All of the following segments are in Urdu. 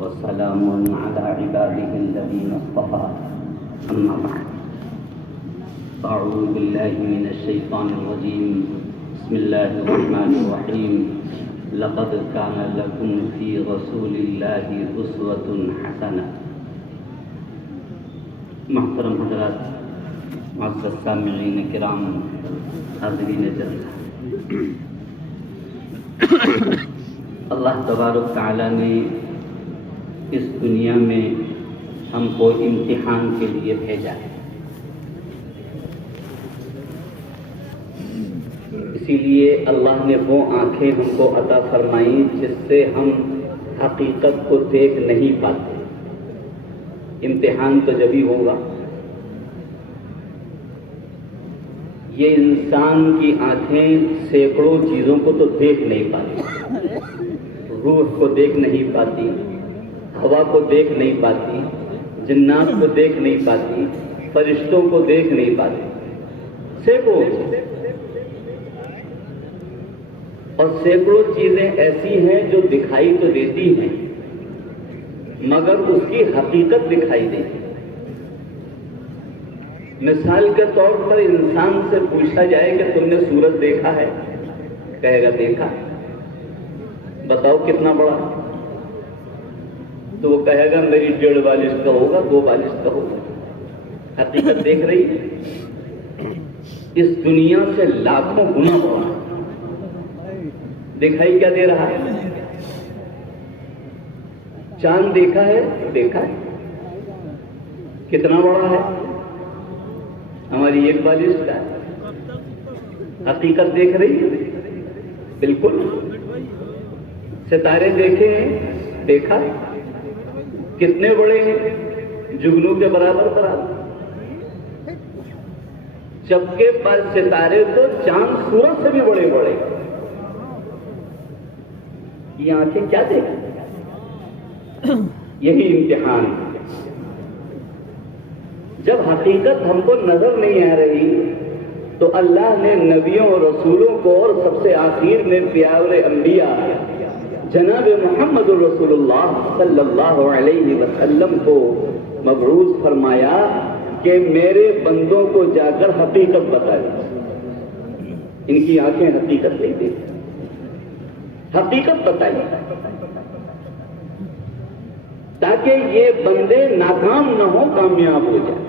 وسلام على عباده الذين اصطفى أما بعد أعوذ بالله من الشيطان الرجيم بسم الله الرحمن الرحيم لقد كان لكم في رسول الله أسوة حسنة. محترم حضرات، معزز سامعین کرام، حاضرین جلسہ، اللہ تبارک تعالیٰ نے اس دنیا میں ہم کو امتحان کے لیے بھیجا ہے. اسی لیے اللہ نے وہ آنکھیں ہم کو عطا فرمائیں جس سے ہم حقیقت کو دیکھ نہیں پاتے. امتحان تو جبھی ہوگا. یہ انسان کی آنکھیں سینکڑوں چیزوں کو تو دیکھ نہیں پاتی. روح کو دیکھ نہیں پاتی، ہوا کو دیکھ نہیں پاتی، جنات کو دیکھ نہیں پاتی، فرشتوں کو دیکھ نہیں پاتی. سینکڑوں اور سینکڑوں چیزیں ایسی ہیں جو دکھائی تو دیتی ہیں مگر اس کی حقیقت دکھائی دیتی. مثال کے طور پر انسان سے پوچھا جائے کہ تم نے سورج دیکھا ہے؟ کہے گا دیکھا. بتاؤ کتنا بڑا؟ تو وہ کہے گا میری 1.5 بالش کا ہوگا، 2 بالش کا ہوگا. حقیقت دیکھ رہی ہے اس دنیا سے لاکھوں گنا بڑا. دکھائی کیا دے رہا ہے؟ چاند دیکھا ہے؟ دیکھا ہے. کتنا بڑا ہے؟ ہماری 1 بالش کا ہے. حقیقت دیکھ رہی ہے؟ بالکل. ستارے دیکھے ہیں؟ دیکھا. کتنے بڑے ہیں؟ جگنو کے برابر برابر. چپکے پر ستارے تو چاند سورج سے بھی بڑے بڑے. یہ آنکھیں کیا دیکھیں؟ یہی امتحان ہے. جب حقیقت ہم کو نظر نہیں آ رہی تو اللہ نے نبیوں اور رسولوں کو اور سب سے آخر میں پیارے انبیاء جناب محمد رسول اللہ صلی اللہ علیہ وسلم کو مبعوث فرمایا کہ میرے بندوں کو جا کر حقیقت بتائے. ان کی آنکھیں حقیقت نہیں دیکھتی. حقیقت بتائیے تاکہ یہ بندے ناکام نہ ہو، کامیاب ہو جائے.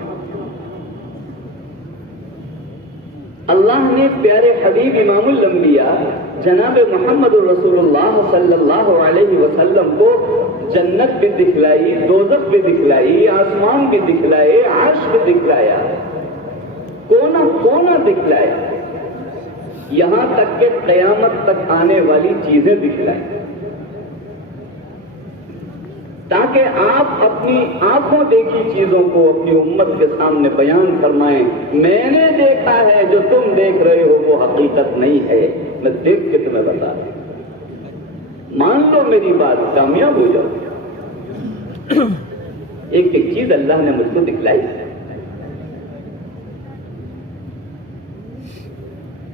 اللہ نے پیارے حبیب امام الانبیاء جناب محمد رسول اللہ صلی اللہ علیہ وسلم کو جنت بھی دکھلائی، دوزخ بھی دکھلائی، آسمان بھی دکھلائے، عرش بھی دکھلایا، کونا کونا دکھلایا، یہاں تک کہ قیامت تک آنے والی چیزیں دکھلائیں تاکہ آپ اپنی آنکھوں دیکھی چیزوں کو اپنی امت کے سامنے بیان فرمائیں. میں نے دیکھا ہے، جو تم دیکھ رہے ہو وہ حقیقت نہیں ہے. میں دیکھ کے تمہیں بتا رہا ہوں. مان لو میری بات، کامیاب ہو جاؤ. ایک ایک چیز اللہ نے مجھ کو دکھلائی.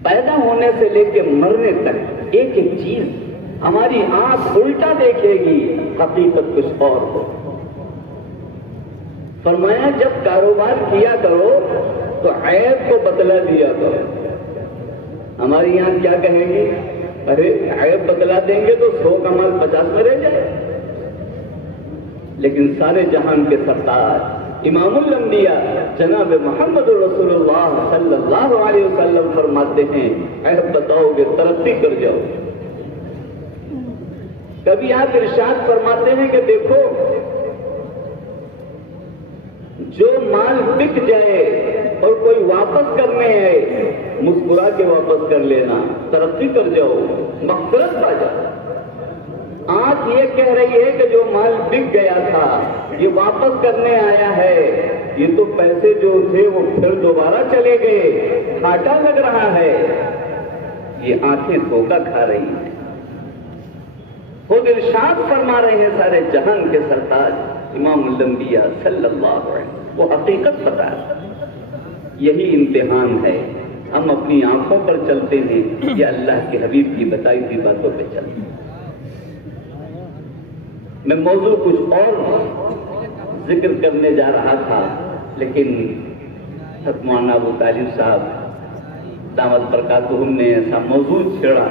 پیدا ہونے سے لے کے مرنے تک ایک ایک چیز ہماری آنکھ الٹا دیکھے گی، حقیقت کچھ اور ہو. فرمایا جب کاروبار کیا کرو تو عیب کو بتلا دیا کرو. ہماری یہاں کیا کہیں گے؟ ارے عیب بتلا دیں گے تو 100 کا مال 50 میں رہ جائے. لیکن سارے جہان کے سردار امام الانبیاء جناب محمد رسول اللہ صلی اللہ علیہ وسلم فرماتے ہیں عیب بتاؤ گے ترقی کر جاؤ. کبھی آپ ارشاد فرماتے ہیں کہ دیکھو جو مال بک جائے اور کوئی واپس کرنے آئے مسکرا کے واپس کر لینا، ترقی کر جاؤ، مغفرت پا جاؤ. آنکھ یہ کہہ رہی ہے کہ جو مال بک گیا تھا یہ واپس کرنے آیا ہے، یہ تو پیسے جو تھے وہ پھر دوبارہ چلے گئے، گھاٹا لگ رہا ہے. یہ آنکھیں دھوکہ کھا رہی ہیں. خود ارشاد فرما رہے ہیں سارے جہان کے سرتاج امام الانبیاء صلی اللہ علیہ وسلم، وہ حقیقت بتا رہے. یہی امتحان ہے. ہم اپنی آنکھوں پر چلتے ہیں یا اللہ کے حبیب کی بتائی ہوئی باتوں پہ چلتے ہیں. میں موضوع کچھ اور ذکر کرنے جا رہا تھا، لیکن حضرت مولانا ابو طالب صاحب دامت برکاتہم نے ایسا موضوع چھیڑا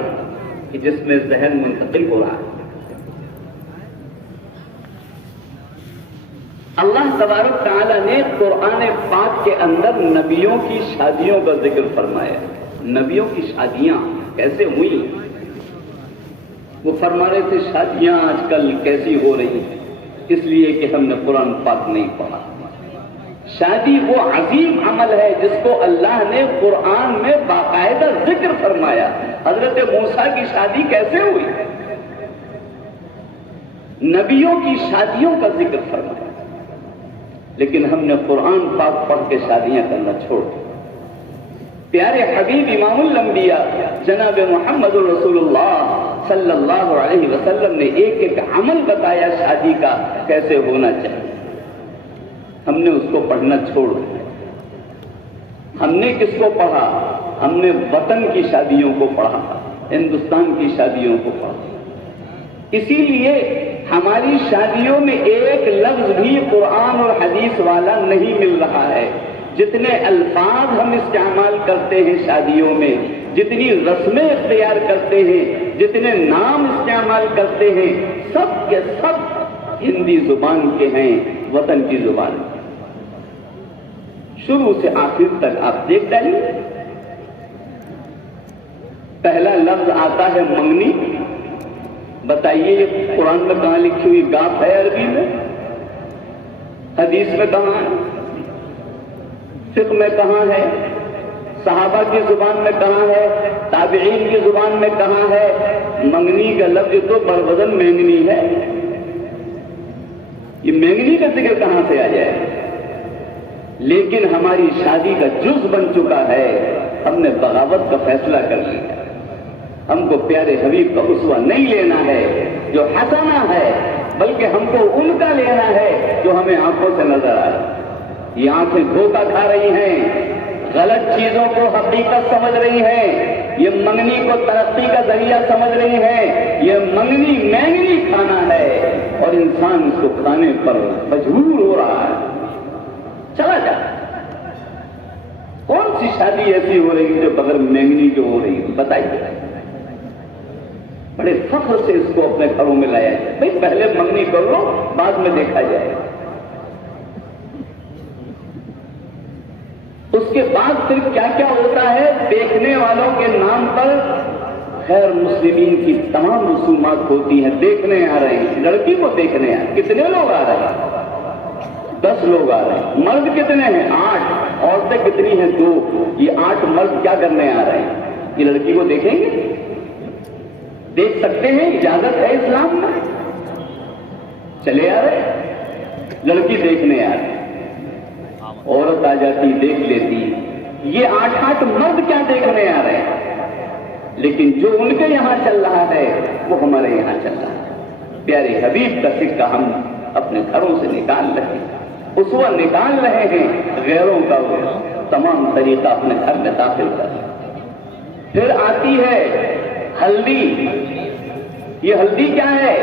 کہ جس میں ذہن منتقل ہو رہا ہے۔ اللہ تبارک تعالیٰ نے قرآن پاک کے اندر نبیوں کی شادیوں کا ذکر فرمایا۔ نبیوں کی شادیاں کیسے ہوئی؟ وہ فرما رہے تھے شادیاں آج کل کیسی ہو رہی ہیں، اس لیے کہ ہم نے قرآن پاک نہیں پڑھا۔ شادی وہ عظیم عمل ہے جس کو اللہ نے قرآن میں باقاعدہ ذکر فرمایا۔ حضرت موسیٰ کی شادی کیسے ہوئی؟ نبیوں کی شادیوں کا ذکر فرمایا، لیکن ہم نے قرآن پاک پڑھ کے شادیاں کرنا چھوڑ دیا۔ پیارے حبیب امام الانبیاء جناب محمد رسول اللہ صلی اللہ علیہ وسلم نے ایک ایک عمل بتایا شادی کا کیسے ہونا چاہیے، ہم نے اس کو پڑھنا چھوڑ دیا۔ ہم نے کس کو پڑھا؟ ہم نے وطن کی شادیوں کو پڑھا، ہندوستان کی شادیوں کو پڑھا۔ اسی لیے ہماری شادیوں میں ایک لفظ بھی قرآن اور حدیث والا نہیں مل رہا ہے۔ جتنے الفاظ ہم استعمال کرتے ہیں شادیوں میں، جتنی رسمیں اختیار کرتے ہیں، جتنے نام استعمال کرتے ہیں، سب کے سب ہندی زبان کے ہیں، وطن کی زبان۔ شروع سے آخر تک آپ دیکھ ڈالیے، پہلا لفظ آتا ہے منگنی۔ بتائیے یہ قرآن میں کہاں لکھی ہوئی گاف ہے؟ عربی میں؟ حدیث میں کہاں ہے؟ فقہ میں کہاں ہے؟ صحابہ کی زبان میں کہاں ہے؟ تابعین کی زبان میں کہاں ہے؟ منگنی کا لفظ تو بروزن مینگنی ہے، یہ مینگنی کا ذکر کہاں سے آ جائے؟ لیکن ہماری شادی کا جز بن چکا ہے، ہم نے بغاوت کا فیصلہ کر لیا۔ ہم کو پیارے حبیب کا اسوہ نہیں لینا ہے جو حسنہ ہے، بلکہ ہم کو ان کا لینا ہے جو ہمیں آنکھوں سے نظر آئے۔ یہ آنکھیں دھوکہ کھا رہی ہیں، غلط چیزوں کو حقیقت سمجھ رہی ہیں، یہ منگنی کو ترقی کا ذریعہ سمجھ رہی ہیں۔ یہ منگنی مینگنی کھانا ہے اور انسان اس کو کھانے پر مجبور ہو رہا ہے۔ چلا جا، کون سی شادی ایسی ہو رہی ہے جو بغیر مینگنی کے ہو رہی ہے؟ بتائیے۔ بڑے فخر سے اس کو اپنے گھروں میں لایا جائے، بھائی پہلے منگنی کر لو، بعد میں دیکھا جائے۔ اس کے بعد پھر کیا کیا ہوتا ہے؟ دیکھنے والوں کے نام پر غیر مسلمین کی تمام رسومات ہوتی ہیں۔ دیکھنے آ رہے ہیں، لڑکی کو دیکھنے آ رہے ہیں۔ کتنے لوگ آ رہے ہیں؟ 10 لوگ آ رہے ہیں۔ مرد کتنے ہیں؟ 8۔ عورتیں کتنی ہیں؟ 2۔ یہ 8 مرد کیا کرنے آ رہے ہیں؟ یہ لڑکی کو دیکھیں گے؟ دیکھ سکتے ہیں؟ اجازت ہے اسلام میں؟ چلے آ رہے ہیں، لڑکی دیکھنے آ رہے ہیں، عورت آ جاتی دیکھ لیتی۔ یہ 8 مرد کیا دیکھنے آ رہے ہیں، لیکن جو ان کے یہاں چل رہا ہے وہ ہمارے یہاں چل رہا ہے۔ پیارے حبیب کا سکہ ہم اپنے گھروں سے نکال رہے ہیں، اسوہ نکال رہے ہیں، غیروں کا وہ تمام طریقہ اپنے گھر میں داخل کر رہے ہیں۔ پھر آتی ہے ہلدی۔ یہ ہلدی کیا ہے؟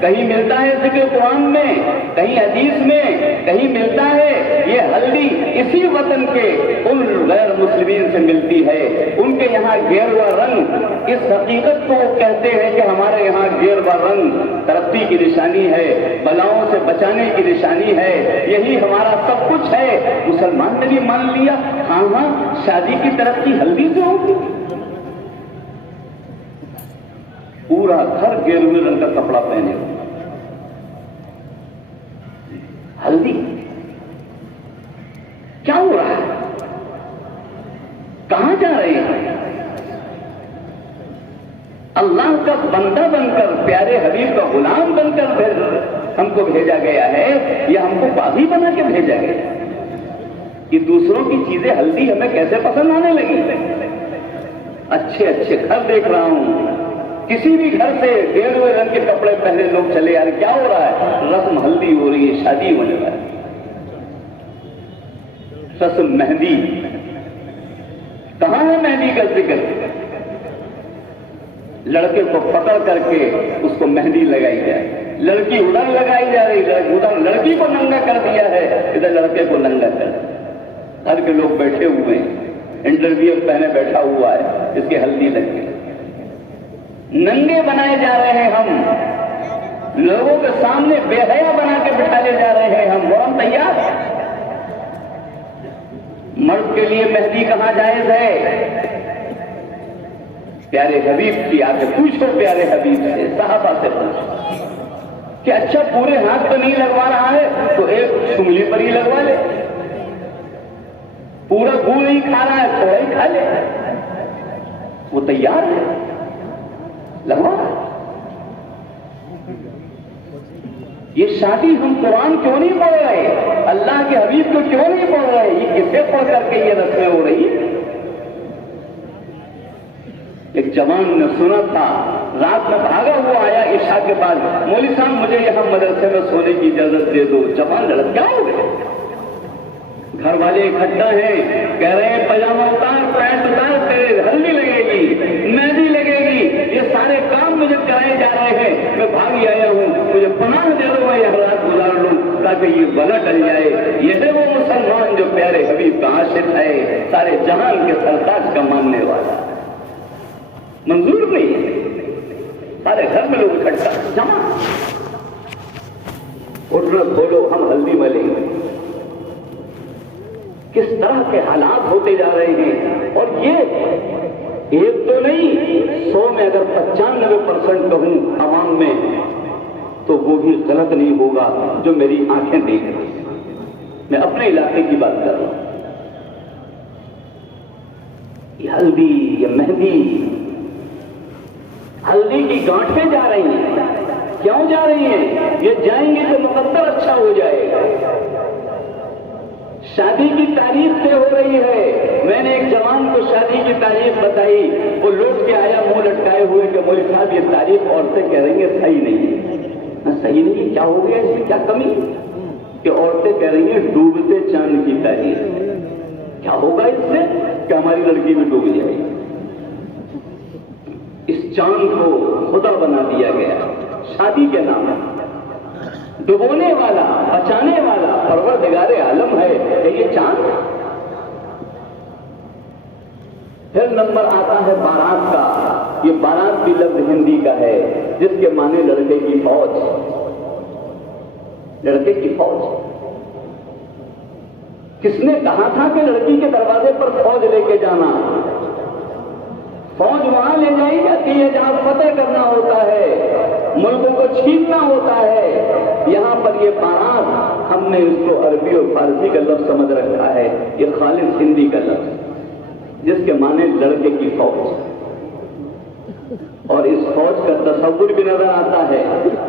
کہیں ملتا ہے ذکر قرآن میں، کہیں حدیث میں، کہیں ملتا ہے۔ یہ ہلدی اسی وطن کے ان غیر مسلمین سے ملتی ہے۔ ان کے یہاں گیروا رنگ، اس حقیقت کو وہ کہتے ہیں کہ ہمارے یہاں گیروا رنگ ترقی کی نشانی ہے، بلاؤں سے بچانے کی نشانی ہے، یہی ہمارا سب کچھ ہے۔ مسلمان نے بھی مان لیا، ہاں ہاں شادی کی ترقی ہلدی سے ہوگی۔ پورا گھر گیروے رنگ کا کپڑا پہنے ہو، ہلدی کیا ہو رہا ہے؟ کہاں جا رہے ہیں؟ اللہ کا بندہ بن کر، پیارے حبیب کا غلام بن کر پھر ہم کو بھیجا گیا ہے یا ہم کو باغی بنا کے بھیجا گیا؟ کہ دوسروں کی چیزیں ہلدی ہمیں کیسے پسند آنے لگی؟ اچھے اچھے گھر دیکھ رہا ہوں، کسی بھی گھر سے گیروے رنگ کے کپڑے پہنے لوگ چلے آ رہے، کیا ہو رہا ہے؟ رسم ہلدی ہو رہی ہے، شادی ہونے والی۔ رسم مہندی، کہاں ہے مہندی کا ذکر؟ لڑکے کو پکڑ کر کے اس کو مہندی لگائی جائے، لڑکی ادھر لگائی جا رہی ہے، ادھر لڑکی کو ننگا کر دیا ہے، ادھر لڑکے کو ننگا کر دیا۔ گھر کے لوگ بیٹھے ہوئے ہیں، انٹرویو پہنے بیٹھا ہوا ہے، اس کی ہلدی لگ گئی، ننگے بنائے جا رہے ہیں ہم، لوگوں کے سامنے بے حیا بنا کے بٹھائے جا رہے ہیں ہم، اور ہم تیار ہیں۔ مرد کے لیے مہندی کہاں جائز ہے؟ پیارے حبیب کی آ کے پوچھو، پیارے حبیب سے، صحابہ سے پوچھو کہ اچھا پورے ہاتھ تو نہیں لگوا رہا ہے تو ایک انگلی پر ہی لگوا لے، پورا گول نہیں کھا رہا ہے تھوڑا ہی کھا لے، وہ تیار ہے لگوا۔ یہ شادی ہم قرآن کیوں نہیں پڑھ رہے، اللہ کے حبیب کو کیوں نہیں پڑھ رہے؟ یہ کسے پڑھ کر کے یہ رسمیں ہو رہی؟ ایک جوان نے سنا تھا، رات میں بھاگا ہوا آیا عشاء کے بعد، مولوی صاحب مجھے یہاں مدرسے میں سونے کی اجازت دے دو۔ جوان لڑک کیا ہو گئے؟ گھر والے اکٹھا ہیں، کہہ رہے ہیں پاجامہ اتار، پینٹ اتار، تیرے ہلدی لگے گی، مہندی لگے گی، یہ سارے کام مجھے کرائے جا رہے ہیں، میں بھاگی آیا ہوں، مجھے پناہ دے دو، میں یہ رات گزار لوں تاکہ یہ بلا ٹل جائے۔ یہ ہے وہ مسلمان جو پیارے حبیب کا عاشق ہے، سارے جہان کے سرتاج کا ماننے والا۔ منظور نہیں ہے، سارے گھر میں لوگ اکٹھا جمع، اٹھنا کھولو، ہم ہلدی ملیں گے۔ کس طرح کے حالات ہوتے جا رہے ہیں، اور یہ ایک تو نہیں، 100 میں اگر 95% کہوں عوام میں تو وہ بھی غلط نہیں ہوگا جو میری آنکھیں دیکھ رہی ہیں۔ میں اپنے علاقے کی بات کر رہا ہوں۔ یہ ہلدی، یہ مہندی، ہلدی کی گانٹھیں جا رہی ہیں، کیوں جا رہی ہیں؟ یہ جائیں گے تو مقدر اچھا ہو جائے گا۔ شادی کی تعریف طے ہو رہی ہے، میں نے ایک جوان کو شادی کی تعریف بتائی، وہ لوٹ کے آیا منہ لٹکائے ہوئے کہ مولوی صاحب یہ تعریف عورتیں کہہ رہی ہیں صحیح نہیں ہے۔ صحیح نہیں، کیا ہو گیا، اس میں کیا کمی؟ کہ عورتیں کہہ رہی ہیں ڈوبتے چاند کی تعریف، کیا ہوگا اس سے؟ کہ ہماری لڑکی بھی ڈوب جائے گی۔ اس چاند کو خدا بنا دیا گیا شادی کے نام پر، ڈبونے والا، بچانے والا پروردگار عالم ہے کہ یہ چاند۔ پھر نمبر آتا ہے بارات کا۔ یہ بارات بھی لفظ ہندی کا ہے جس کے معنی لڑکے کی فوج، لڑکے کی فوج۔ کس نے کہا تھا کہ لڑکی کے دروازے پر فوج لے کے جانا؟ فوج وہاں لے جائی جاتی ہے جہاں فتح کرنا ہوتا ہے، ملکوں کو چھیننا ہوتا ہے۔ یہاں پر یہ بارات، ہم نے اس کو عربی اور فارسی کا لفظ سمجھ رکھا ہے، یہ خالص ہندی کا لفظ جس کے معنی لڑکے کی فوج، اور اس فوج کا تصور بھی نظر آتا ہے۔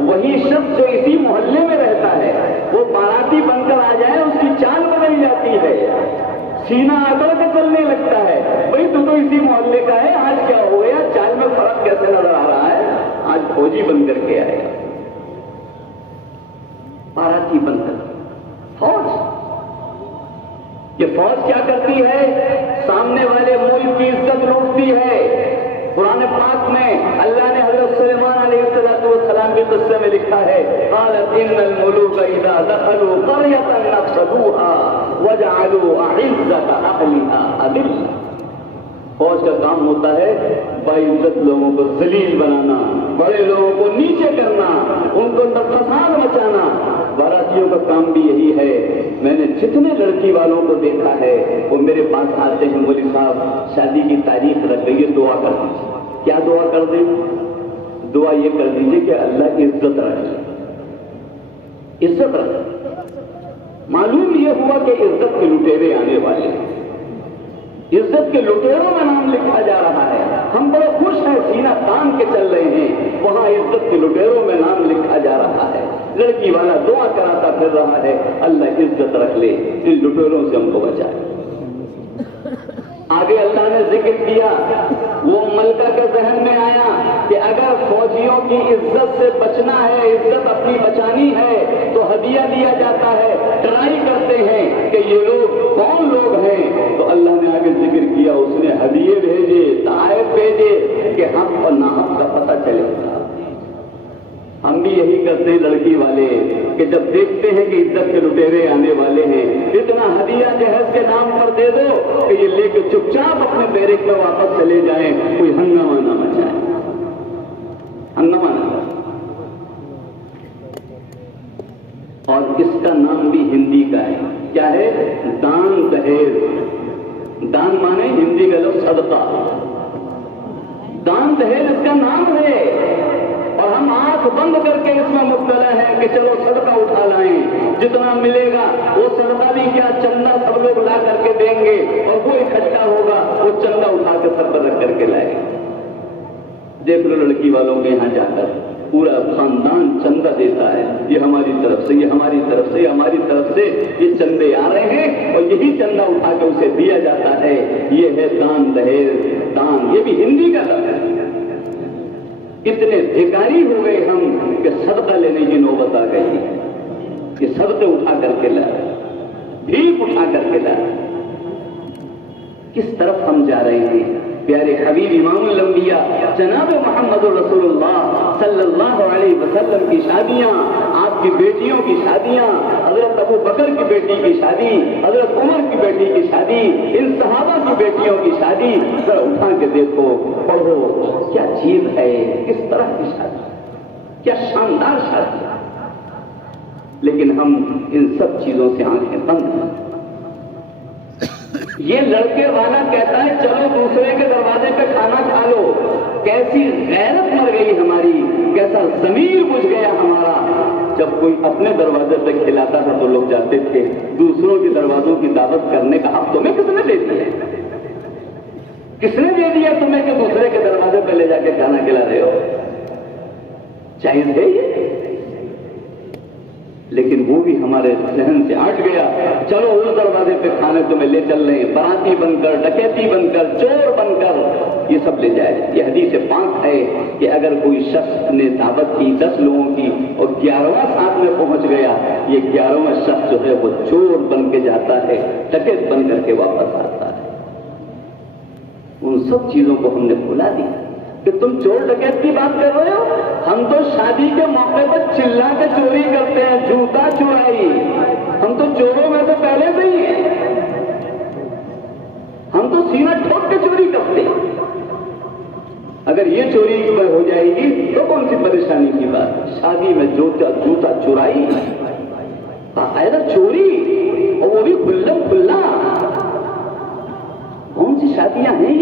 وہی شخص جو اسی محلے میں رہتا ہے وہ باراتی بن کر آ جائے، اس کی چال بدل جاتی ہے، سینہ اکڑ کے چلنے لگتا ہے۔ بھائی تو اسی محلے کا ہے، آج کیا ہو گیا، چال میں فرق کیسے نظر آ رہا ہے؟ آج فوجی بن کر کے آئے، باراتی بن کر فوج۔ یہ فوج کیا کرتی ہے؟ سامنے والے ملک کی عزت لوٹتی ہے۔ قرآن پاک میں اللہ نے حضرت سلیمان علیہ السلام کے قصے میں لکھا ہے، قالت ان الملوک اذا دخلوا قرية افسدوها وجعلوا اعزة اهلها اذلة۔ فوج کا کام ہوتا ہے باعزت لوگوں کو ذلیل بنانا، بڑے لوگوں کو نیچے کرنا، ان کو فساد مچانا۔ باراتیوں کا کام بھی یہی ہے۔ میں نے جتنے لڑکی والوں کو دیکھا ہے وہ میرے پاس آتے ہیں، مولوی صاحب شادی کی تاریخ رکھ گئی ہے، دعا کر دیجیے۔ کیا دعا کر دیں؟ دعا یہ کر دیجیے کہ اللہ عزت رکھے، عزت رکھے۔ معلوم یہ ہوا کہ عزت کے لٹیرے آنے والے ہیں، عزت کے لٹیروں میں نام لکھا جا رہا ہے۔ ہم بڑے خوش ہیں، سینہ تان کے چل رہے ہیں، وہاں عزت کے لٹیروں میں نام لکھا جا رہا ہے۔ لڑکی والا دعا کراتا پھر رہا ہے، اللہ عزت رکھ لے، ان لٹیروں سے ہم کو بچائے۔ آگے اللہ نے ذکر کیا، وہ ملکہ کے ذہن میں آیا کہ اگر فوجیوں کی عزت سے بچنا ہے، عزت اپنی بچانی ہے تو ہدیہ دیا جاتا ہے۔ ٹرائی کرتے ہیں کہ یہ لوگ کون لوگ ہیں، تو اللہ نے آگے ذکر کیا، اس نے ہدیے بھیجے، تحائف بھیجے کہ حق اور ناحق کا پتہ چلے گا۔ ہم بھی یہی کرتے ہیں لڑکی والے کہ جب دیکھتے ہیں کہ عزت کے لٹیرے آنے والے ہیں اتنا ہدیہ جہیز کے نام پر دے دو کہ یہ لے کے چپ چاپ اپنے بیرک پر واپس چلے جائیں، کوئی ہنگامہ نہ مچائے، ہنگامہ نہ مچائے۔ اور اس کا نام بھی ہندی کا ہے، کیا ہے؟ دان دہیز۔ دان مانے ہندی کا لفظ صدقہ، دان دہیز اس کا نام ہے۔ اور ہم آنکھ بند کر کے اس میں مبتلا ہے کہ چلو صدقہ اٹھا لائیں، جتنا ملے گا وہ صدقہ بھی کیا، چندہ سب لوگ لا کر کے دیں گے، اور وہ اکٹھا ہوگا وہ چندہ اٹھا کے سر پر رکھ کر کے لائے گا۔ دیکھ لو لڑکی والوں کے یہاں جا کر پورا خاندان چندہ دیتا ہے، یہ ہماری طرف سے، یہ ہماری طرف سے، یہ ہماری طرف سے، یہ چندے آ رہے ہیں اور یہی چندہ اٹھا کے اسے دیا جاتا ہے۔ یہ ہے دان دہیز۔ دان یہ بھی ہندی کا لفظ ہے۔ اتنے بھیکاری ہو گئے ہم کہ صدقہ لینے کی نوبت آ گئی، یہ صدقے اٹھا کر کے لائے، بھیک اٹھا کر کے لائے۔ کس طرف ہم جا رہے ہیں؟ پیارے حبیب امام الانبیاء جناب محمد رسول اللہ صلی اللہ علیہ وسلم کی شادیاں، آپ کی بیٹیوں کی شادیاں، حضرت ابو بکر کی بیٹی کی شادی، حضرت عمر کی بیٹی کی شادی، ان صحابہ کی بیٹیوں کی شادی، ذرا اٹھا کے دیکھو، پڑھو، کیا چیز ہے، کس طرح کی شادی، کیا شاندار شادی۔ لیکن ہم ان سب چیزوں سے آنکھیں بند ہیں۔ یہ لڑکے والا کہتا ہے چلو دوسرے کے دروازے پہ کھانا کھا لو، کیسی غیرت مر گئی ہماری، کیسا ضمیر بجھ گیا ہمارا۔ جب کوئی اپنے دروازے پہ کھلاتا تھا تو لوگ جاتے تھے، دوسروں کے دروازوں کی دعوت کرنے کا حق تمہیں کس نے دے دیا؟ کس نے دے دیا تمہیں کہ دوسرے کے دروازے پہ لے جا کے کھانا کھلا رہے ہو؟ جائز ہے یہ؟ لیکن وہ بھی ہمارے ذہن سے ہٹ گیا، چلو اس دروازے پہ کھانے تمہیں لے چل رہے ہیں، باراتی بن کر، ڈکیتی بن کر، چور بن کر، یہ سب لے جائے۔ یہ حدیث پاک ہے کہ اگر کوئی شخص نے دعوت کی 10 لوگوں کی اور 11واں ساتھ میں پہنچ گیا، یہ 11واں شخص جو ہے وہ چور بن کے جاتا ہے، ڈکیت بن کر کے واپس آتا ہے۔ ان سب چیزوں کو ہم نے بھلا دیا کہ تم چور ڈکیت کی بات کر رہے ہو؟ ہم تو شادی کے موقع پر چلا کے چوری کرتے ہیں، جوتا چورائی، ہم تو چوروں میں سے پہلے سے ہی ہیں، ہم تو سینہ ٹھوک کے چوری کرتے ہیں۔ اگر یہ چوری ہو جائے گی تو کون سی پریشانی کی بات؟ شادی میں جوتا چورائی، باقاعدہ چوری، اور وہ بھی کھلم کھلا۔ کون سی شادیاں ہیں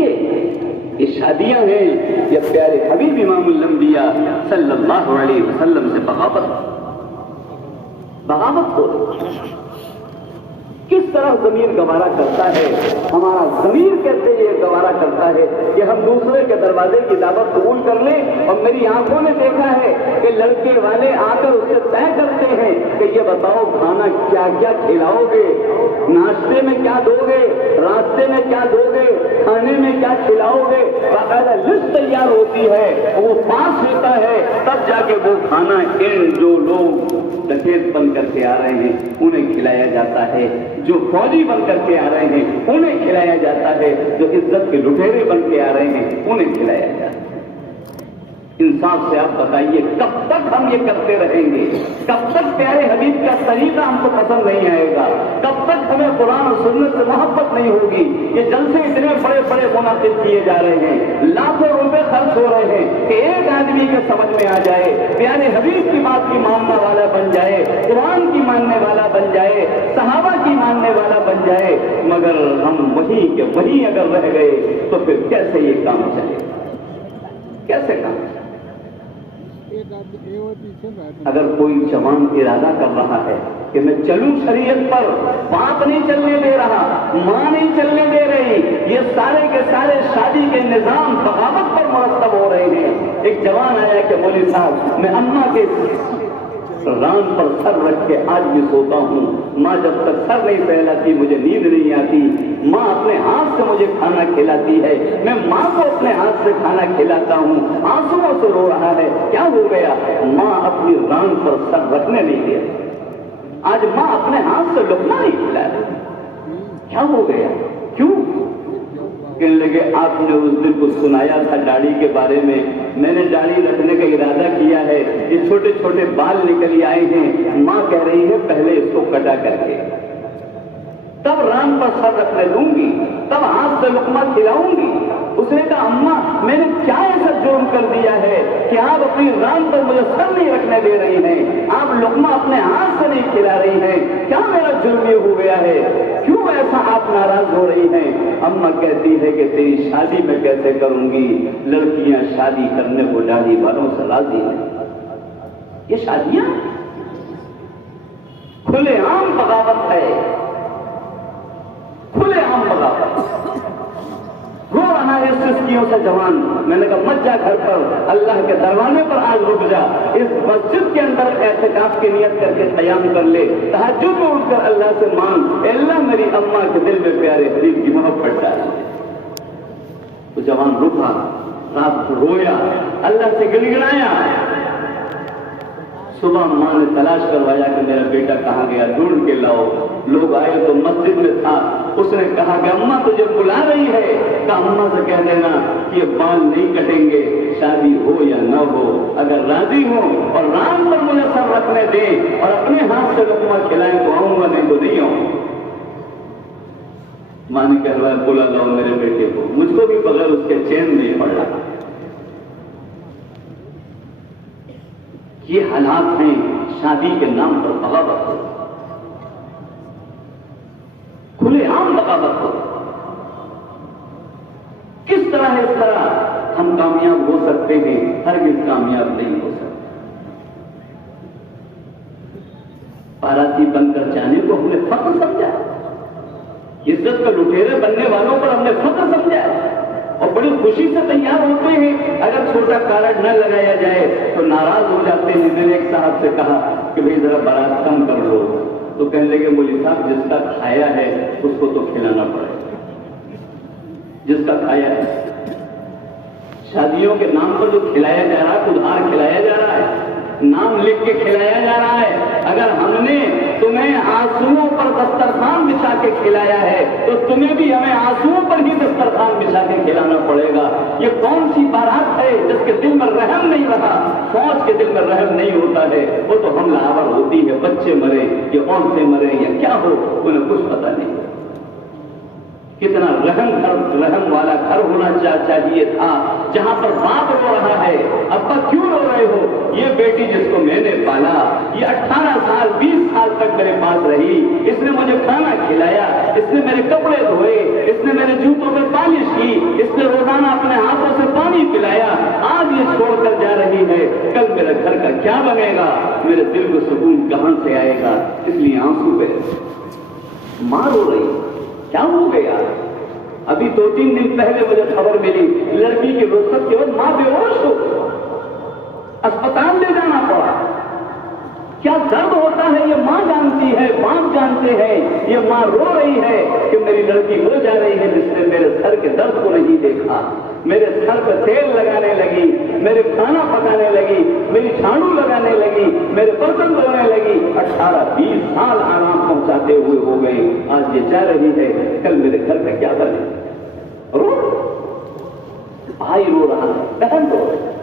یہ شادیاں ہیں یا پیارے حبیب امام الانبیاء صلی اللہ علیہ وسلم سے بغاوت ہو رہی۔ کس طرح ضمیر گوارا کرتا ہے، ہمارا ضمیر کیسے یہ گوارا کرتا ہے کہ ہم دوسرے کے دروازے کی دعوت قبول کر لیں؟ اور میری آنکھوں نے دیکھا ہے کہ لڑکے والے آ کر اس سے طے کرتے ہیں کہ یہ بتاؤ کھانا کیا کیا کھلاؤ گے، ناشتے میں کیا دو گے، راستے میں کیا دو گے، کھانے میں کیا کھلاؤ گے، باقاعدہ لسٹ تیار ہوتی ہے، وہ پاس ہوتا ہے، تب جا کے وہ کھانا ان جو لوگ ڈکیت بن کر کے آ رہے ہیں انہیں کھلایا جاتا ہے، جو فوجی بن کر کے آ رہے ہیں انہیں کھلایا جاتا ہے، جو عزت کے لٹیرے بن کے آ رہے ہیں انہیں کھلایا جاتا ہے۔ انصاف سے آپ بتائیے کب تک ہم یہ کرتے رہیں گے؟ کب تک پیارے حبیب کا طریقہ ہم کو پسند نہیں آئے گا؟ کب تک ہمیں قرآن اور سنت سے محبت نہیں ہوگی؟ یہ جلسے اتنے بڑے بڑے منعقد کیے جا رہے ہیں، لاکھوں روپے خرچ ہو رہے ہیں کہ ایک آدمی کے سمجھ میں آ جائے، پیارے حبیب کی بات کی ماننے والا بن جائے، قرآن کی ماننے والا بن جائے، صحابہ کی ماننے والا بن جائے، مگر ہم وہی کہ وہی اگر رہ گئے تو پھر کیسے یہ کام چلے گا؟ کیسے کام چلے؟ اگر کوئی جوان ارادہ کر رہا ہے کہ میں چلوں شریعت پر، باپ نہیں چلنے دے رہا، ماں نہیں چلنے دے رہی، یہ سارے کے سارے شادی کے نظام بغاوت پر مرتب ہو رہے ہیں۔ ایک جوان آیا کہ مولوی صاحب میں اماں کے ران پر سر رکھ کے آج بھی سوتا ہوں، ماں جب تک سر نہیں سہلاتی مجھے نیند نہیں آتی، ماں اپنے ہاتھ سے مجھے کھانا کھلاتی ہے، میں ماں کو اپنے ہاتھ سے کھانا کھلاتا ہوں، آنسوؤں سے رو رہا ہے، کیا ہو گیا؟ ماں اپنی ران پر سر رکھنے نہیں دیا، آج ماں اپنے ہاتھ سے لقمہ نہیں کھلا رہی، کیا ہو گیا؟ کیوں؟ کہنے لگے آپ نے اس دن کو سنایا تھا داڑھی کے بارے میں میں نے داڑھی رکھنے کا ارادہ کیا ہے، یہ چھوٹے چھوٹے بال نکل آئے ہیں، ماں کہہ رہی ہے پہلے اس کو کٹا کر کے تب رام پر سر رکھنے دوں گی، تب ہاتھ سے لقمہ کھلاؤں گی۔ اس نے کہا اماں میں نے کیا ایسا جرم کر دیا ہے کہ آپ اپنی رام پر مجھے سر نہیں رکھنے دے رہی ہیں، آپ لقمہ اپنے ہاتھ سے نہیں کھلا رہی ہیں، کیا میرا جرم یہ ہو گیا ہے، کیوں ایسا آپ ناراض ہو رہی ہیں؟ اماں کہتی ہے کہ تیری شادی میں کیسے کروں گی، لڑکیاں شادی کرنے کو داڑھی والوں سے راضی ہیں۔ یہ شادیاں کھلے عام بغاوت ہے، کھلے عام بغاوت۔ رو رہا ہے سسکیوں سے جوان، میں نے کہا مت جا گھر پر، اللہ کے دروازے پر آج رک جا، اس مسجد کے اندر اعتکاف کی نیت کر کے قیام کر لے، تہجد میں اٹھ کر اللہ سے مانگ، اے اللہ میری اماں کے دل میں پیارے حبیب کی محبت ڈال۔ تو جوان رکا، رات رویا، اللہ سے گڑگڑایا۔ صبح ماں نے تلاش کروایا کہ میرا بیٹا کہاں گیا، ڈھونڈ کے لاؤ۔ لوگ آئے تو مسجد میں تھا، اس نے کہا کہ اماں تجھے بلا رہی ہے، کہا اماں سے کہہ دینا کہ یہ بال نہیں کٹیں گے، شادی ہو یا نہ ہو، اگر راضی ہوں اور رام پر مجھے سر رکھنے دیں اور اپنے ہاتھ سے لقمہ کھلائیں تو آؤں گا، نہیں تو نہیں آؤں۔ ماں نے کہلوایا بلا لاؤ میرے بیٹے کو، مجھ کو بھی بغیر اس کے چین نہیں پڑ رہا۔ یہ حالات ہیں شادی کے نام پر بغاوت ہو، کھلے عام بغاوت ہو۔ کس طرح اس طرح ہم کامیاب ہو سکتے ہیں؟ ہرگز کامیاب نہیں ہو سکتے۔ باراتی بن کر جانے کو ہم نے فخر سمجھا، عزت کا لٹیرے بننے والوں پر ہم نے فخر سمجھا اور بڑی خوشی سے تیار ہوتے ہیں۔ اگر چھوٹا کارڈ نہ لگایا جائے تو ناراض ہو جاتے ہیں۔ میں نے ایک صاحب سے کہا کہ بھئی ذرا بارات کم کر لو، تو کہنے لگے مولوی صاحب جس کا کھایا ہے اس کو تو کھلانا پڑے گا، جس کا کھایا ہے۔ شادیوں کے نام پر جو کھلایا جا رہا ہے ادھار کھلایا جا رہا ہے، نام لکھ کے کھلایا جا رہا ہے۔ اگر ہم نے تمہیں آنسوؤں پر دسترخوان بچھا کے کھلایا ہے تو تمہیں بھی ہمیں آنسوؤں پر ہی دسترخوان بچھا کے کھلانا پڑے گا۔ یہ کون سی بارات ہے جس کے دل میں رحم نہیں رہا؟ فوج کے دل میں رحم نہیں ہوتا ہے، وہ تو حملہ آور ہوتی ہے، بچے مرے یا عورتیں مرے یا کیا ہو انہیں کچھ پتہ نہیں۔ کتنا رحم والا گھر ہونا چاہیے تھا جہاں پر باپ رو رہا ہے، ابا کیوں رو رہے ہو؟ یہ بیٹی جس کو میں نے پالا، یہ 18 سال 20 سال تک میرے پاس رہی، اس نے مجھے کھانا کھلایا، اس نے میرے کپڑے دھوئے، اس نے میرے جوتوں پہ پالش کی، اس نے روزانہ اپنے ہاتھوں سے پانی پلایا، آج یہ چھوڑ کر جا رہی ہے، کل میرے گھر کا کیا بنے گا؟ میرے دل کو سکون کہاں سے آئے گا؟ اس لیے آنسو بہے۔ ماں رو رہی، کیا ہو گیا؟ ابھی 2-3 دن پہلے مجھے خبر ملی لڑکی کی رخصت کے وقت ماں بے ہوش ہو، اسپتال لے جانا پڑا۔ کیا درد ہوتا ہے یہ ماں جانتی ہے، باپ جانتے ہیں۔ یہ ماں رو رہی ہے کہ میری لڑکی رو جا رہی ہے جس نے میرے سر کے درد کو نہیں دیکھا، میرے سر پہ تیل لگانے لگی، میرے کھانا پکانے لگی، میری جھاڑو لگانے لگی، میرے برتن دھونے لگی۔ 18-20 سال آرام پہنچاتے ہوئے ہو گئے، آج یہ جا رہی ہے، کل میرے گھر میں کیا بنے؟ رو بھائی رو رہا ہے، بہن رو رہی ہے،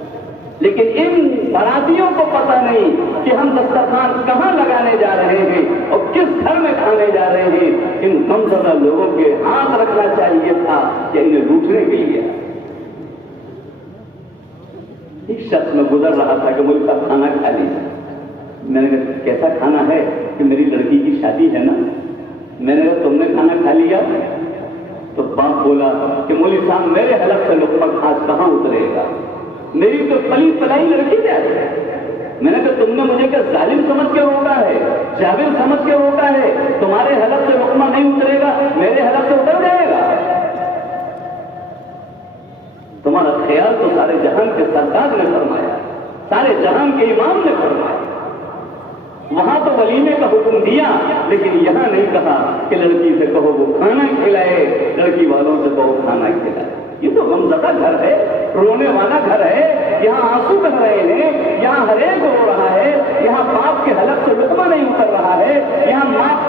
لیکن ان براتیوں کو پتہ نہیں کہ ہم دسترخوان کہاں لگانے جا رہے ہیں اور کس گھر میں کھانے جا رہے ہیں۔ ان غمزدہ لوگوں کے ہاتھ رکھنا چاہیے تھا کہ انہیں لوٹنے کے لیے۔ ایک شخص میں گزر رہا تھا کہ مجھے سب کھانا کھا لیجیے۔ میں نے کہا کیسا کھانا ہے؟ کہ میری لڑکی کی شادی ہے نا۔ میں نے کہا تم نے کھانا کھا لیا؟ تو باپ بولا کہ مولوی صاحب میرے حلق سے لقمہ کھاج کہاں اترے گا، میری تو پلی پلائی لڑکی ہے۔ میں نے کہا تم نے مجھے کیا ظالم سمجھ کے روکا ہے، جابر سمجھ کے روکا ہے؟ تمہارے حلق سے لقمہ نہیں اترے گا، میرے حلق سے اتر جائے گا۔ تمہارا خیال تو سارے جہان کے سردار نے فرمایا، سارے جہان کے امام نے فرمایا۔ وہاں تو ولیمے کا حکم دیا، لیکن یہاں نہیں کہا کہ لڑکی سے کہو وہ کھانا کھلائے، لڑکی والوں سے کہو کھانا کھلائے۔ یہ تو غمزدہ گھر ہے، رونے والا گھر ہے، یہاں آنسو بہ رہے ہیں، یہاں ہر ایک رو رہا ہے، یہاں باپ کے حلق سے لقمہ نہیں اتر رہا ہے، یہاں ماں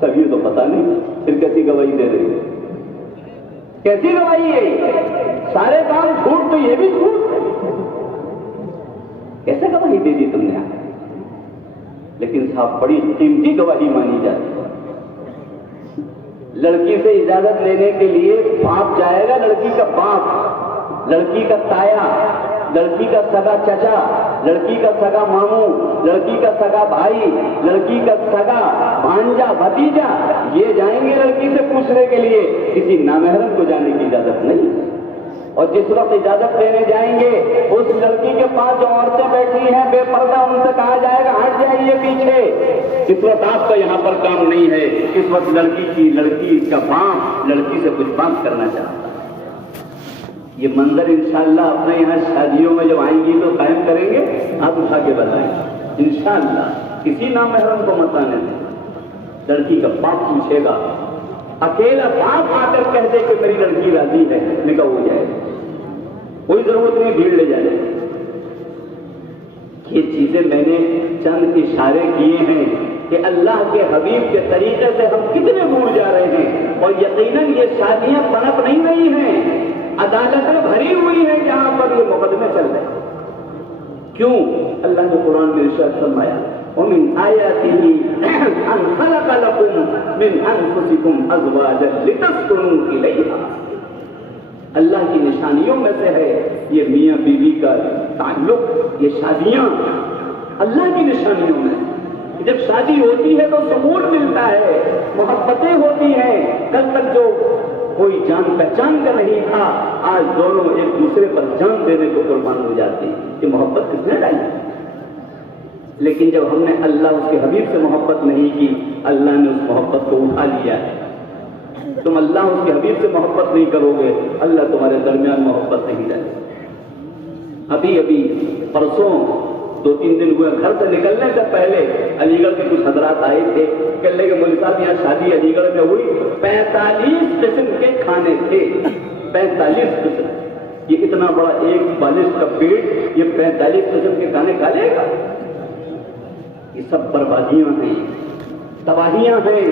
سب یہ تو پتا نہیں پھر کیسی گواہی دے رہی ہے؟ کیسی گواہی ہے؟ سارے کام جھوٹ تو یہ بھی جھوٹ، کیسے گواہی دے دی تم نے؟ لیکن صاحب بڑی قیمتی گواہی مانی جاتی ہے۔ لڑکی سے اجازت لینے کے لیے باپ جائے گا، لڑکی کا باپ، لڑکی کا تایا، لڑکی کا سگا چچا، لڑکی کا سگا ماموں، لڑکی کا سگا بھائی، لڑکی کا سگا بھانجا بھتیجا، یہ جائیں گے لڑکی سے پوچھنے کے لیے، کسی نامحرم کو جانے کی اجازت نہیں۔ اور جس وقت اجازت لینے جائیں گے اس لڑکی کے پاس جو عورتیں بیٹھی ہیں بے پردہ، ان سے کہا جائے گا ہٹ جائیے پیچھے، اس وقت آپ کا یہاں پر کام نہیں ہے، اس وقت لڑکی کا باپ لڑکی سے کچھ بات کرنا چاہتا ہے۔ یہ منظر انشاءاللہ اپنے یہاں شادیوں میں جب آئیں گی تو قائم کریں گے، آپ اٹھا کے بتائیں گے انشاءاللہ، کسی نامحرم کو مت آنے دیں۔ لڑکی کا باپ پوچھے گا، اکیلا باپ آ کر کہہ دے کہ میری لڑکی راضی ہے، نکاح ہو جائے، کوئی ضرورت نہیں بھیڑ لے جانے۔ یہ چیزیں میں نے چند اشارے کیے ہیں کہ اللہ کے حبیب کے طریقے سے ہم کتنے دور جا رہے ہیں، اور یقیناً یہ شادیاں پنپ نہیں رہی ہیں، عدالتیں بھری ہوئی ہیں جہاں پر یہ مقدمے چل رہے ہیں۔ کیوں؟ اللہ نے قرآن میں ارشاد فرمایا، وَمِنْ آيَاتِهِ أَنْ خَلَقَ لَكُم مِّنْ أَنفُسِكُمْ أَزْوَاجًا لِتَسْكُنُوا إِلَيْهَا۔ اللہ کی نشانیوں میں سے ہے یہ میاں بیوی کا تعلق، یہ شادیاں اللہ کی نشانیوں میں۔ جب شادی ہوتی ہے تو سکون ملتا ہے، محبتیں ہوتی ہیں۔ کل تک جو کوئی جان پہچان کر نہیں تھا، آج دونوں ایک دوسرے پر جان دینے کو قربان ہو جاتے ہیں۔ یہ محبت کس نے ڈالی؟ لیکن جب ہم نے اللہ اس کے حبیب سے محبت نہیں کی، اللہ نے اس محبت کو اٹھا لیا ہے۔ تم اللہ اس کے حبیب سے محبت نہیں کرو گے، اللہ تمہارے درمیان محبت نہیں ڈالے۔ ابھی پرسوں 2-3 دن ہوئے، گھر سے نکلنے سے پہلے علی گڑھ کے کچھ حضرات آئے تھے، کہنے کہ مولوی صاحب یہاں شادی علی گڑھ میں ہوئی، 45 قسم کے کھانے تھے، 45 قسم۔ یہ اتنا بڑا ایک بالش کا پیٹ یہ 45 قسم کے کھانے کھا لے گا؟ یہ سب بربادیاں ہیں، تباہیاں ہیں۔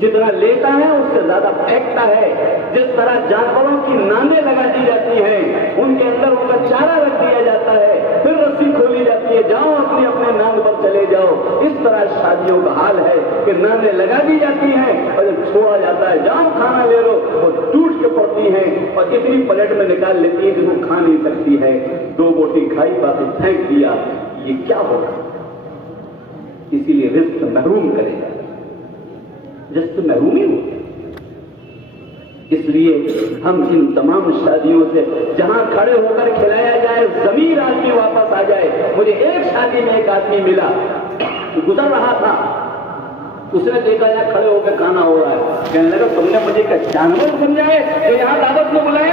جتنا لیتا ہے اس سے زیادہ پھینکتا ہے۔ جس طرح جانوروں کی نانیں لگا دی جاتی ہیں، ان کے اندر ان کا چارہ رکھ دیا جاتا ہے، پھر رسی کھولی جاتی ہے، جاؤ اپنے اپنے نام پر چلے جاؤ، اس طرح شادیوں کا حال ہے کہ نانیں لگا دی جاتی ہیں اور جب چھوڑا جاتا ہے جاؤ کھانا لے لو، وہ ٹوٹ کے پڑتی ہیں اور اتنی پلیٹ میں نکال لیتی ہیں کہ وہ کھا نہیں سکتی ہے۔ 2 بوٹی کھائی، باقی پھینک دیا۔ یہ کیا ہوگا؟ اسی لیے رزق محروم کرے گا، رزق محرومی ہو۔ اس لیے ہم ان تمام شادیوں سے جہاں کھڑے ہو کر کھلایا جائے، ضمیر آدمی واپس آ جائے۔ مجھے ایک شادی میں ایک آدمی ملا، گزر رہا تھا، اس نے دیکھا یہاں کھڑے ہو کے کھانا ہو رہا ہے، کہنے لگا تم نے مجھے کیا جانور سمجھائے جو یہاں دعوت میں بلائے؟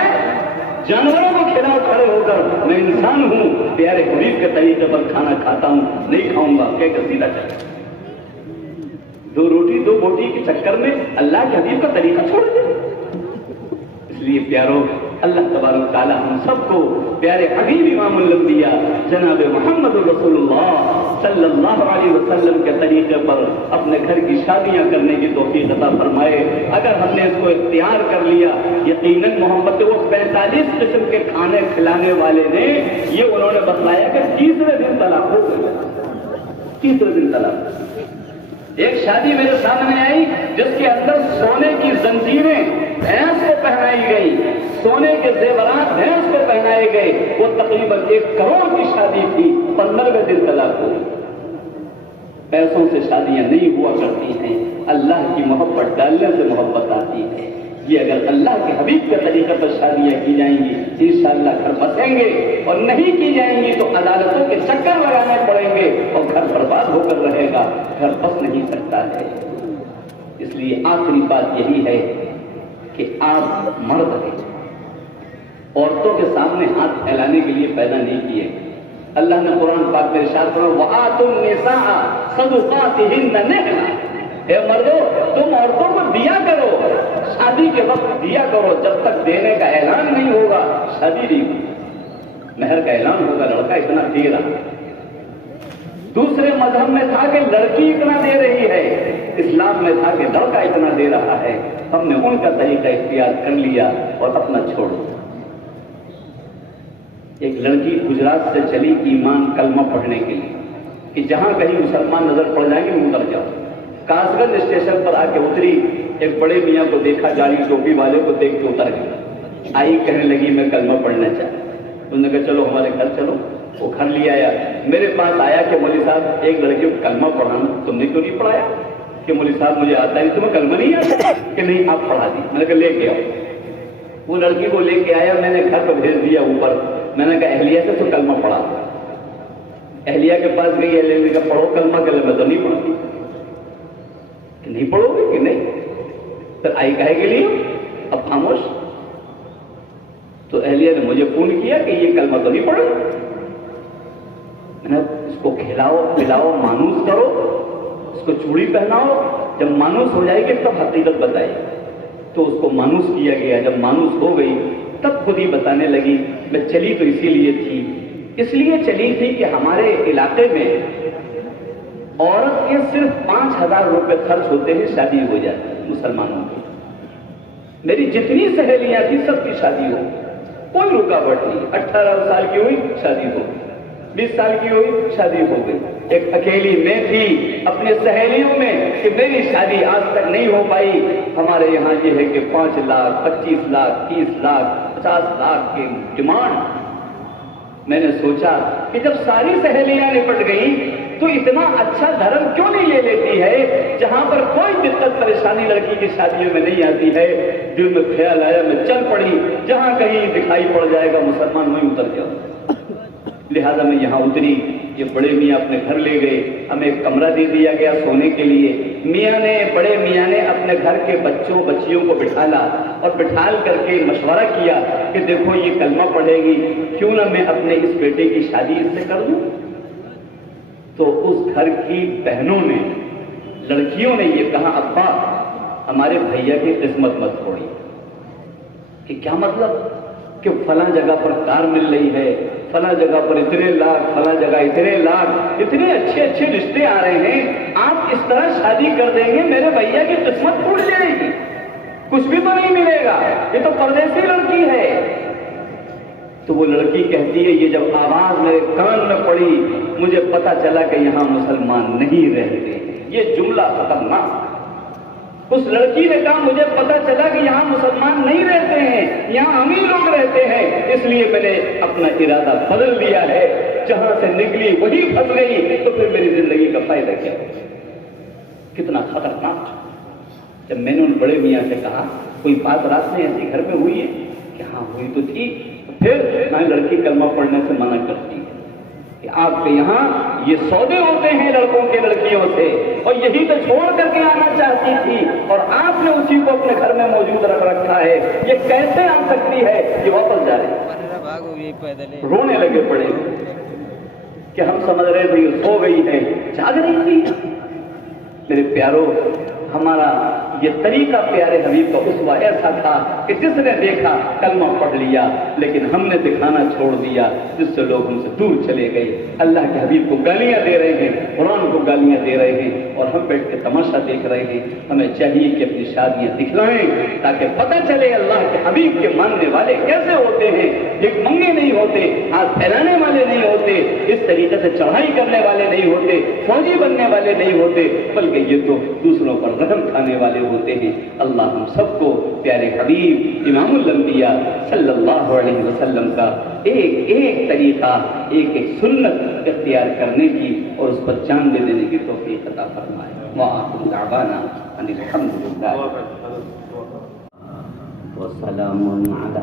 جانوروں کو کھلاؤ کھڑے ہو کر، میں انسان ہوں، پیارے حبیب کے طریقے پر کھانا کھاتا ہوں، نہیں کھاؤں گا، کہہ کر سیدھا چل۔ 2 روٹی 2 بوٹی کے چکر میں اللہ کے حبیب کا طریقہ چھوڑ دے۔ اس لیے پیارو، اللہ تبارک تعالیٰ ہم سب کو پیارے حبیب امام الانبیاء جناب محمد رسول اللہ صلی اللہ علیہ وسلم کے طریقے پر اپنے گھر کی شادیاں کرنے کی توفیق عطا فرمائے۔ اگر ہم نے اس کو اختیار کر لیا، یقیناً محمد وہ 45 قسم کے کھانے کھلانے والے نے یہ انہوں نے بتلایا کہ تیسرے دن طلاق ہو گئی، تیسرے دن طلاق۔ ایک شادی میرے سامنے آئی جس کے اندر سونے کی زنجیریں بھینس کو پہنائی گئی، سونے کے زیورات بھینس کو پہنائے گئے، وہ تقریباً 1 کروڑ کی شادی تھی، 15ویں دن طلاق ہوئی۔ پیسوں سے شادیاں نہیں ہوا کرتی ہیں، اللہ کی محبت ڈالنے سے محبت آتی ہے۔ یہ اگر اللہ کے حبیب کے طریقے پر شادیاں کی جائیں گی انشاءاللہ گھر بسیں گے، اور نہیں کی جائیں گی تو عدالتوں کے چکر لگانے پڑیں گے اور گھر برباد ہو کر رہے گا، گھر بس نہیں سکتا ہے۔ اس لیے آخری بات یہی ہے کہ آپ مرد ہیں، عورتوں کے سامنے ہاتھ پھیلانے کے لیے پیدا نہیں کیے۔ اللہ نے قرآن پاک میں ارشاد فرمایا وَآتُوا النِّسَاءَ صَدُقَاتِهِنَّ نِحْلًا، اے مردو تم عورتوں کو دیا کرو، شادی کے وقت دیا کرو، جب تک دینے کا اعلان نہیں ہوگا شادی نہیں ہوگی۔ مہر کا اعلان ہوگا، لڑکا اتنا دے رہا۔ دوسرے مذہب میں تھا کہ لڑکی اتنا دے رہی ہے، اسلام میں تھا کہ لڑکا اتنا دے رہا ہے، ہم نے ان کا طریقہ اختیار کر لیا اور اپنا چھوڑ دیا۔ ایک لڑکی گجرات سے چلی ایمان کلمہ پڑھنے کے لیے کہ جہاں کہیں مسلمان نظر پڑ جائیں گے میں اتر جاؤں۔ کاس گنج اسٹیشن پر آ کے اتری، ایک بڑے میاں کو دیکھا، جاڑی ٹوپی والے کو دیکھ کے اتر گئی۔ آئی کہنے لگی میں کلمہ پڑھنا چاہتی ہوں۔ انہوں نے کہا چلو ہمارے گھر چلو۔ وہ گھر لے آیا، میرے پاس آیا کہ مولوی صاحب ایک لڑکی کو کلمہ پڑھانا، تم نے کیوں نہیں پڑھایا؟ کہ مولوی صاحب مجھے آتا ہے، تمہیں کلمہ نہیں آتا؟ کہ نہیں، آپ پڑھا دی۔ میں نے کہا لے کے آؤ۔ وہ لڑکی کو لے کے آیا، میں نے گھر پہ بھیج دیا اوپر۔ میں نے کہا اہلیہ سے تو کلمہ پڑھا۔ اہلیہ کے پاس گئی، اہلیہ نے کہا پڑھو کلمہ، کہ میں تو نہیں پڑھتی۔ کہ نہیں پڑھو گے؟ کہ نہیں۔ پھر آئی کہے کے لیے اب خاموش۔ تو اہلیہ نے مجھے فون کیا کہ یہ کلمہ تو نہیں پڑھو۔ میں نے اس کو کھلاؤ پلاؤ، مانوس کرو، اس کو چوڑی پہناؤ، جب مانوس ہو جائے گی تب حقیقت بتائی۔ تو اس کو مانوس کیا گیا، جب مانوس ہو گئی تب خود ہی بتانے لگی میں چلی تو اسی لیے تھی، اس لیے چلی تھی کہ ہمارے علاقے میں عورت کے صرف 5000 روپے خرچ ہوتے ہیں، شادی ہو جاتی ہے مسلمانوں کی۔ میری جتنی سہیلیاں تھیں سب کی شادی ہو، کوئی رکاوٹ نہیں۔ 18 سال کی ہوئی شادی ہو گئی، 20 سال کی ہوئی شادی ہو گئی۔ ایک اکیلی میں تھی اپنے سہیلیوں میں کہ میری شادی آج تک نہیں ہو پائی۔ ہمارے یہاں یہ ہے کہ 5 لاکھ 25 لاکھ 30 لاکھ 50 لاکھ کی ڈیمانڈ۔ میں نے سوچا کہ جب ساری سہیلیاں نپٹ گئیں تو اتنا اچھا دھرم کیوں نہیں لے لیتی ہے جہاں پر کوئی دقت پریشانی لڑکی کی شادیوں میں نہیں آتی ہے۔ دل میں خیال آیا، میں چل پڑی، جہاں کہیں دکھائی پڑ جائے گا مسلمان وہیں اتر جاؤں۔ لہذا میں یہاں اتری، یہ بڑے میاں اپنے گھر لے گئے، ہمیں ایک کمرہ دے دیا گیا سونے کے لیے۔ بڑے میاں نے اپنے گھر کے بچوں بچیوں کو بٹھالا اور بٹھال کر کے مشورہ کیا کہ دیکھو یہ کلمہ پڑھے گی، کیوں نہ میں اپنے اس بیٹے کی شادی اس سے کر دوں۔ تو اس گھر کی بہنوں نے، لڑکیوں نے یہ کہا ابا ہمارے بھیا کی قسمت مت توڑی۔ کہ کیا مطلب؟ کہ فلاں جگہ پر کار مل رہی ہے، فلاں جگہ پر اتنے لاکھ، فلاں جگہ اتنے لاکھ، اتنے اچھے اچھے رشتے آ رہے ہیں، آپ اس طرح شادی کر دیں گے میرے بھیا کی قسمت ٹوٹ جائے گی، کچھ بھی تو نہیں ملے گا، یہ تو پردیسی لڑکی ہے۔ تو وہ لڑکی کہتی ہے یہ جب آواز میرے کان میں پڑی مجھے پتا چلا کہ یہاں مسلمان نہیں رہتے۔ یہ جملہ خطرناک۔ اس لڑکی نے کہا مجھے پتا چلا کہ یہاں مسلمان نہیں رہتے ہیں، یہاں امیر لوگ رہتے ہیں، اس لیے میں نے اپنا ارادہ بدل دیا ہے، جہاں سے نکلی وہی پھنس گئی، تو پھر میری زندگی کا فائدہ کیا؟ کتنا خطرناک۔ جب میں نے ان بڑے میاں سے کہا کوئی بات رات میں ایسی گھر میں ہوئی ہے کہ ہاں ہوئی تو تھی، پھر میں لڑکی کلمہ پڑھنے سے منع کرتی ہے کہ آپ کے یہاں یہ سودے ہوتے ہیں لڑکوں کے لڑکیوں سے، اور یہی تو چھوڑ کر کے آنا چاہتی تھی اور آپ نے اسی کو اپنے گھر میں موجود رکھ رکھا ہے، یہ کیسے آ سکتی ہے؟ یہ واپس جا رہے، رونے لگے پڑے کہ ہم سمجھ رہے تھے یہ سو گئی ہے، جاگ رہی تھی۔ میرے پیاروں، ہمارا یہ طریقہ پیارے حبیب کا اسوہ ایسا تھا کہ جس نے دیکھا کلمہ پڑھ لیا، لیکن ہم نے دکھانا چھوڑ دیا جس سے لوگ ہم سے دور چلے گئے۔ اللہ کے حبیب کو گالیاں دے رہے ہیں، قرآن کو گالیاں دے رہے ہیں، اور ہم بیٹھ کے تماشا دیکھ رہے ہیں۔ ہمیں چاہیے کہ اپنی شادیاں دکھلائیں تاکہ پتہ چلے اللہ کے حبیب کے ماننے والے کیسے ہوتے ہیں۔ ایک منگے نہیں ہوتے، ہاتھ پھیلانے والے نہیں ہوتے، اس طریقے سے چڑھائی کرنے والے نہیں ہوتے، فوجی بننے والے نہیں ہوتے، بلکہ یہ تو دوسروں پر رحم کھانے والے ہوتے ہیں۔ اللہ ہم سب کو پیارے حبیب امام الانبیاء صلی اللہ علیہ وسلم کا ایک ایک طریقہ، ایک ایک سنت اختیار کرنے کی اور اس پر جان دے دینے کی توفیق عطا فرمائے۔ وآخر دعوانا ان الحمد للہ وسلام علی